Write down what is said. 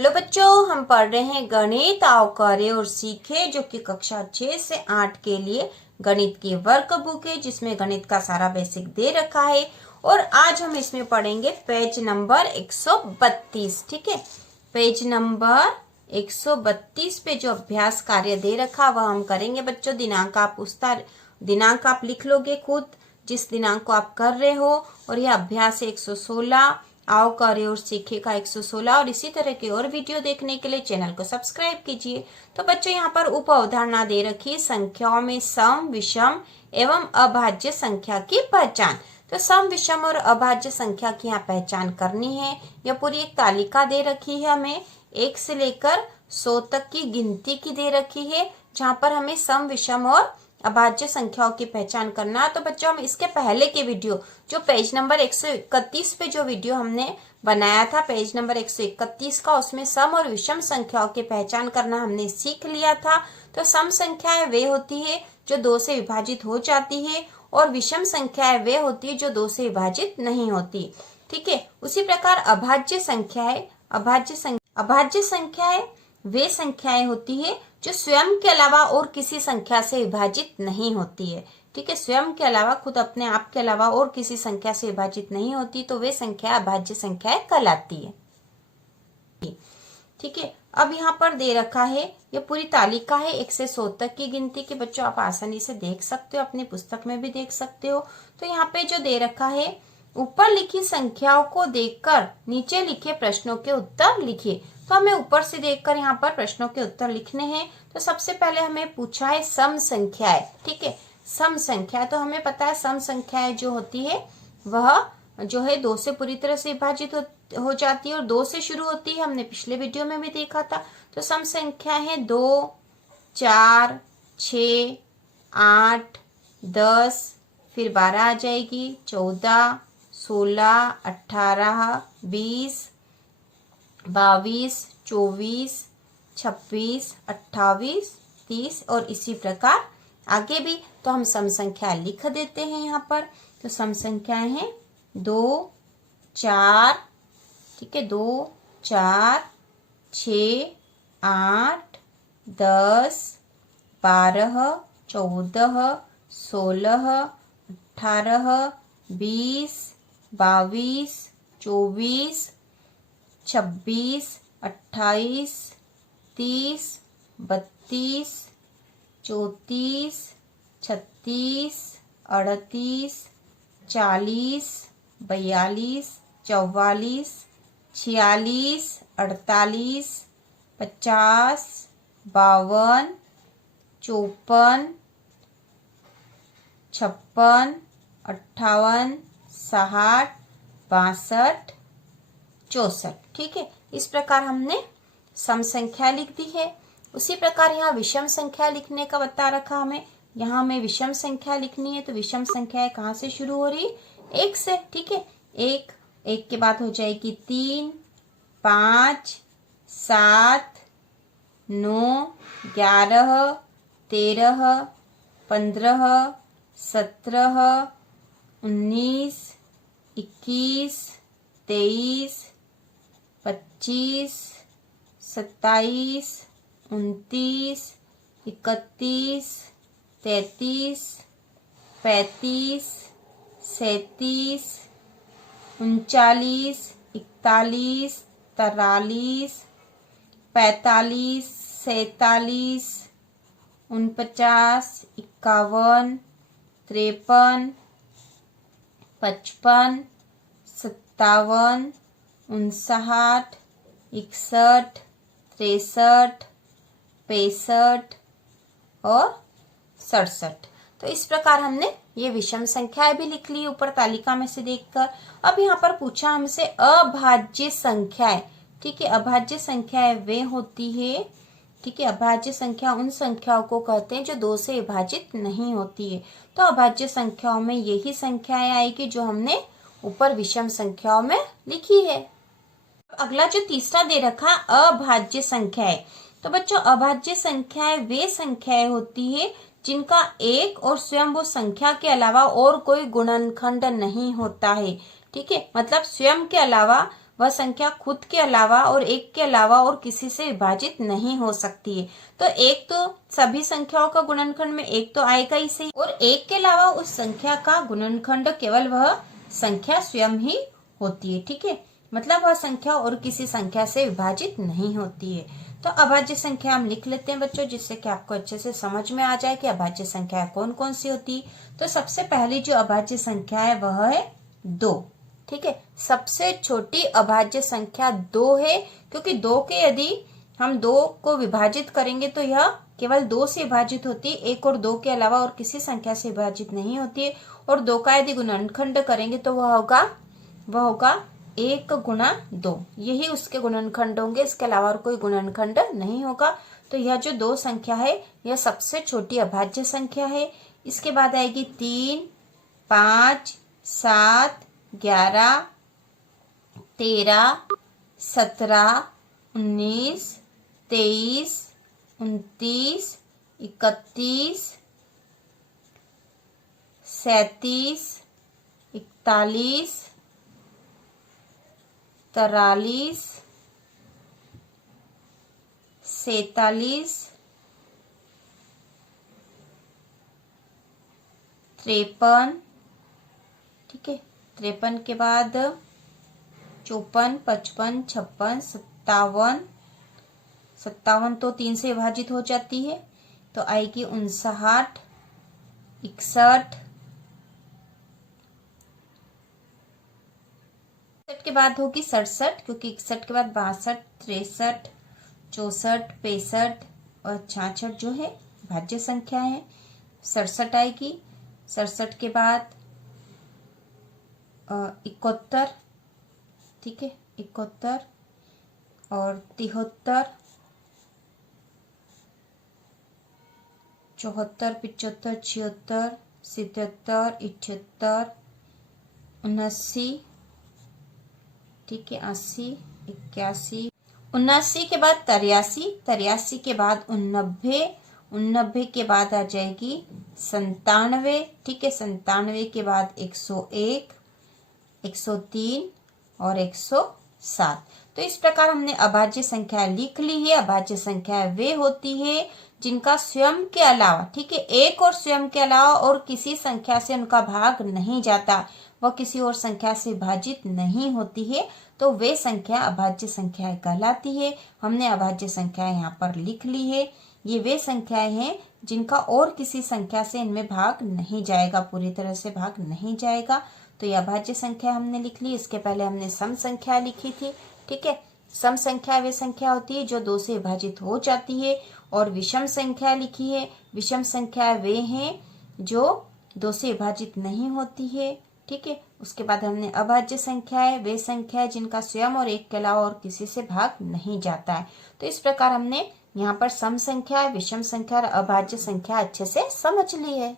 Hello बच्चों, हम पढ़ रहे हैं गणित आओ करे और सीखे, जो कि कक्षा 6 से 8 के लिए गणित की वर्क बुक है, जिसमें गणित का सारा बेसिक दे रखा है। और आज हम इसमें पढ़ेंगे पेज नंबर 132। ठीक है, पेज नंबर 132 पे जो अभ्यास कार्य दे रखा वह हम करेंगे बच्चों। दिनांक आप लिख लोगे खुद, जिस दिनांक को आप कर रहे हो। और यह अभ्यास है 116, आओ करे और सीखे का 116। और इसी तरह के और वीडियो देखने के लिए चैनल को सब्सक्राइब कीजिए। तो बच्चों, यहाँ पर उप अवधारणा दे रखी है संख्याओं में सम, विषम एवं अभाज्य संख्या की पहचान। तो सम, विषम और अभाज्य संख्या की यहाँ पहचान करनी है। यह पूरी एक तालिका दे रखी है, हमें 1 से लेकर 100 तक की गिनती की दे रखी है, जहाँ पर हमें सम, विषम और अभाज्य संख्याओं की पहचान करना। तो बच्चों, हम इसके पहले के वीडियो, जो पेज नंबर 131 पे जो वीडियो हमने बनाया था, पेज नंबर 131 का, उसमें सम और विषम संख्याओं की पहचान करना हमने सीख लिया था। तो सम संख्याएं वे होती है जो 2 से विभाजित हो जाती है, और विषम संख्याएं वे होती है जो 2 से विभाजित नहीं होती। ठीक है, उसी प्रकार अभाज्य संख्याएं वे संख्याएं होती है जो स्वयं के अलावा और किसी संख्या से विभाजित नहीं होती है। ठीक है, स्वयं के अलावा, खुद अपने आप के अलावा और किसी संख्या से विभाजित नहीं होती, तो वे संख्या अभाज्य संख्याएं कहलाती है। ठीक है, अब यहाँ पर दे रखा है, ये पूरी तालिका है 1 से 100 तक की गिनती की। बच्चों, आप आसानी से देख सकते हो, अपनी पुस्तक में भी देख सकते हो। तो यहाँ पे जो दे रखा है, ऊपर लिखी संख्याओं को देखकर नीचे लिखे प्रश्नों के उत्तर लिखिए। तो हमें ऊपर से देखकर यहाँ पर प्रश्नों के उत्तर लिखने हैं। तो सबसे पहले हमें पूछा है सम संख्याएं। ठीक है, सम संख्या, तो हमें पता है सम संख्याएं जो होती है वह जो है 2 से पूरी तरह से विभाजित हो जाती है, और 2 से शुरू होती है। हमने पिछले वीडियो में भी देखा था। तो सम संख्या है 2, 4, 6, 8, 10, फिर 12 आ जाएगी, 14, 16, 18, 20, 22, 24, 26, 28, 30 और इसी प्रकार आगे भी। तो हम सम संख्या लिख देते हैं यहाँ पर। तो सम संख्याएं हैं 2, 4, ठीक है, 2, 4, 6, 8, 10, 12, 14, 16, 18, 20, 22, 24, 26, 28, 30, 32, 34, 36, 38, 40, 42, 44, 46, 48, 50, 52, 54, 56, 58, 60, 62, 64। ठीक है, इस प्रकार हमने सम संख्या लिख दी है। उसी प्रकार यहाँ विषम संख्या लिखने का बता रखा हमें। यहाँ हमें विषम संख्या लिखनी है। तो विषम संख्या कहाँ से शुरू हो रही? 1 से। ठीक है, 1 के बाद हो जाएगी 3, 5, 7, 9, 11, 13, 15, 17, 19, 21, 23, 25, 27, 29, 31, 33, 35, 37, 39, 41, 43, 45, 47, 49, 51, 53, 55, 57, 59, 61, 63, 65 और 67। तो इस प्रकार हमने ये विषम संख्याएं भी लिख ली ऊपर तालिका में से देखकर। अब यहाँ पर पूछा हमसे अभाज्य संख्याएं। ठीक है, अभाज्य संख्याएं वे होती है, ठीक है, अभाज्य संख्या उन संख्याओं को कहते हैं जो 2 से विभाजित नहीं होती है। तो अभाज्य संख्याओं में यही संख्याएं आएगी जो हमने ऊपर विषम संख्याओं में लिखी है। अगला जो तीसरा दे रखा अभाज्य संख्याएं। तो बच्चों, अभाज्य संख्याएं वे संख्याएं होती है जिनका एक और स्वयं वो संख्या के अलावा और कोई गुणनखंड नहीं होता है। ठीक है, मतलब स्वयं के अलावा वह संख्या खुद के अलावा और एक के अलावा और किसी से विभाजित नहीं हो सकती है। तो एक तो सभी संख्याओं का गुणनखंड में एक तो आएगा ही सही, और एक के अलावा उस संख्या का गुणनखंड केवल वह संख्या स्वयं ही होती है। ठीक है, मतलब वह संख्या और किसी संख्या से विभाजित नहीं होती है। तो अभाज्य संख्या हम लिख लेते हैं बच्चों, जिससे कि आपको अच्छे से समझ में आ जाए कि अभाज्य संख्या कौन कौन सी होती है। तो सबसे पहली जो अभाज्य संख्या है वह है 2। ठीक है, सबसे छोटी अभाज्य संख्या 2 है, क्योंकि 2 के यदि हम 2 को विभाजित करेंगे तो यह केवल 2 से विभाजित होती है, 1 और 2 के अलावा और किसी संख्या से विभाजित नहीं होती है। और 2 का यदि गुणनखंड करेंगे तो वह होगा 1 गुणा 2, यही उसके गुणनखंड होंगे, इसके अलावा और कोई गुणनखंड नहीं होगा। तो यह जो 2 संख्या है यह सबसे छोटी अभाज्य संख्या है। इसके बाद आएगी 3, 5, 7, 11, 13, 17, 19, 23, 29, 31, 37, 41, 43, 47, 53। ठीक है, 53 के बाद 54, 55, 56, 57, 57 तो 3 से विभाजित हो जाती है, तो आएगी 59, 61, के बाद होगी 67, क्योंकि 61 के बाद 62, 63, 64, 65 और 66 जो है भाज्य संख्या है। 67 आएगी, 67 के बाद 71, ठीक है, 71 और 73, 74, 75, 76, 77, 78, 79, ठीक है, 80, 81, 79 के बाद 83, 83 के बाद 89, 89 के बाद आ जाएगी 97, ठीक है, 97 के बाद 101, 103 और 107। तो इस प्रकार हमने अभाज्य संख्या लिख ली है। अभाज्य संख्या वे होती है जिनका स्वयं के अलावा, ठीक है, एक और स्वयं के अलावा और किसी संख्या से उनका भाग नहीं जाता, वह किसी और संख्या से विभाजित नहीं होती है, तो वे संख्या अभाज्य संख्याएं कहलाती है। हमने अभाज्य संख्याएं यहाँ पर लिख ली है। ये वे संख्याएं हैं जिनका और किसी संख्या से इनमें भाग नहीं जाएगा, पूरी तरह से भाग नहीं जाएगा। तो ये अभाज्य संख्या हमने लिख ली। इसके पहले हमने सम संख्या लिखी थी, ठीक है। सम संख्या वे संख्या होती है जो 2 से विभाजित हो जाती है। और विषम संख्या लिखी है। विषम संख्या वे हैं जो 2 से विभाजित नहीं होती है, ठीक है। उसके बाद हमने अभाज्य संख्या है, वे संख्या है जिनका स्वयं और एक के अलावा और किसी से भाग नहीं जाता है। तो इस प्रकार हमने यहाँ पर सम संख्या, विषम संख्या और अभाज्य संख्या अच्छे से समझ ली है।